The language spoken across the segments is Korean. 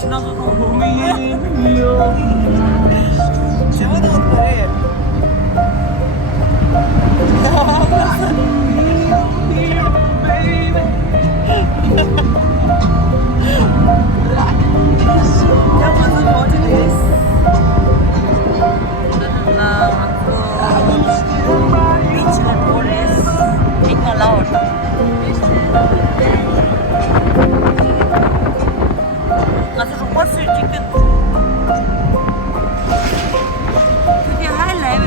지나가고 재원이 옷들이 Ya musun mau jenis? Aku beach dan forest tinggal laut. 가서 좀 버스를 찍든 드디어 하이라이브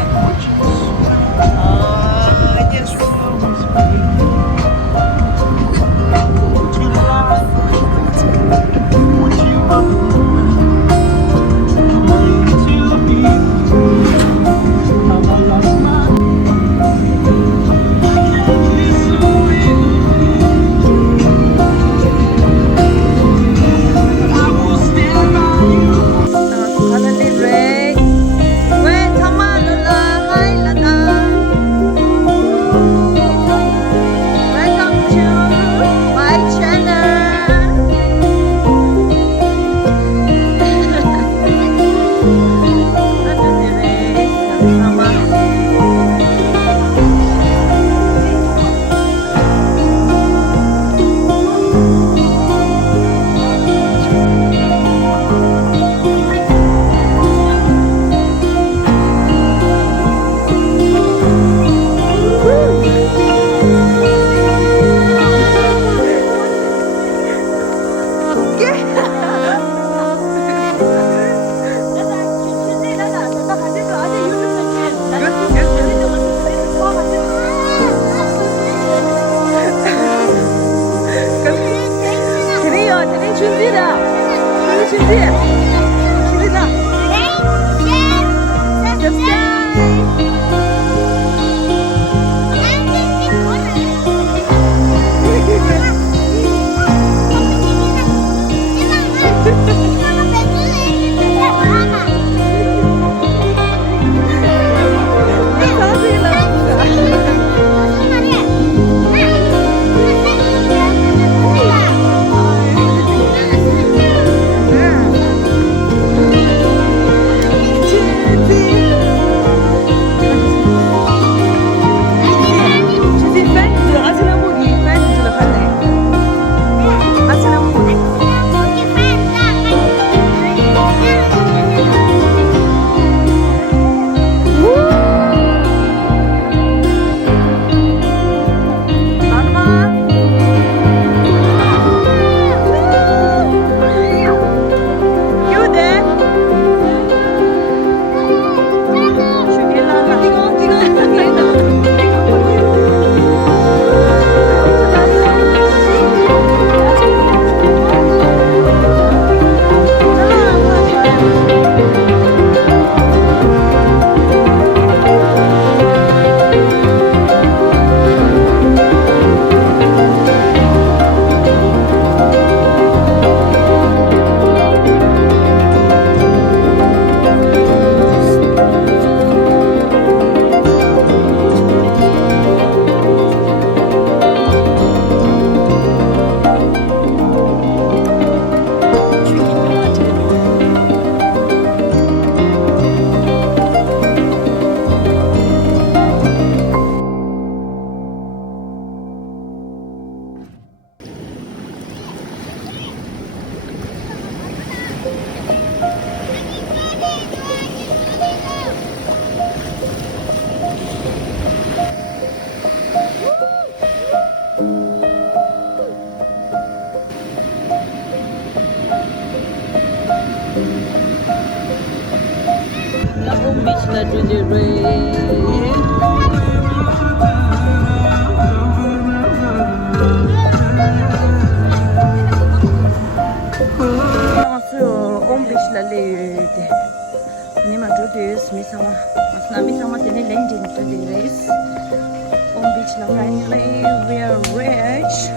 예스 beach là ôm beach là lì nhưng mà chỗ đấy mi sama mas nami sama tini lenjin chỗ đấy ôm beach là finally we are rich.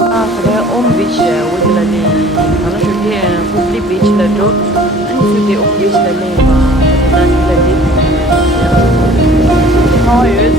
아 그래 온 비치 우리라니 나는 저기 public beach 라도 아니 저기 온 비치 라니 와 나는 저기 아 예수